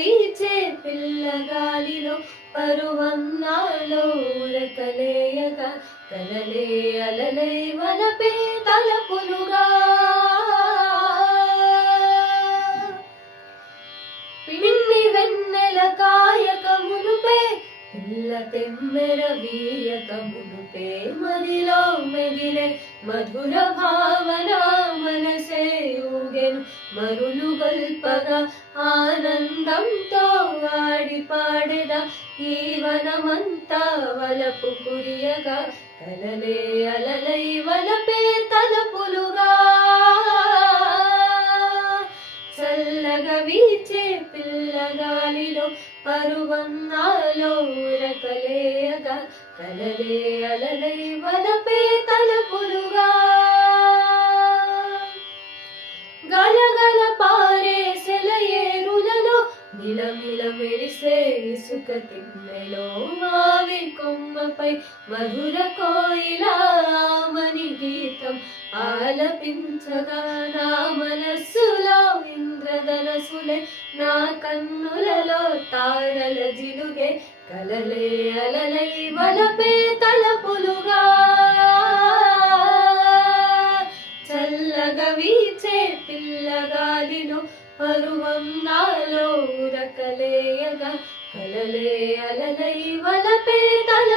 వీచే పిల్లగాలిలో పరువం నాలో ఉరకలేయగా కలలే అలలై వలపే తలపులుగా పిండి వెన్నెల కాయక మునుపే పిల్ల తెమ్మెర వీయక మునుపే మదిలో మెగిలే మధుర భావన మనసే ఊగెను మరులు గల్పగా ఆనందంతో వాడి పాడెదా ఈ వనమంతా వలపు కురియగా కలలే అలలై వలపే తలపులుగా చల్లగా వీచే పిల్లగాలిలో పరువం నాలో ఉరకలేయగా కలలే అలలై వలపే తలపులుగా గలగల పారే సెలయేరులలో మిలమిల మెరిసే ఇసుక తిన్నెలో మావి కొమ్మపై మధుర కోయిలామని గీతం ఆలపించగా నా మనస్సులో ఇంద్రధనసులే నా కన్నులలో తారల జిలుగే కలలే అలలై వలపే తలపులుగా చల్లగా వీచే పిల్లగాలిలో పరువం నాలో ఉరకలేయగా కలలే అలలై వలపే తల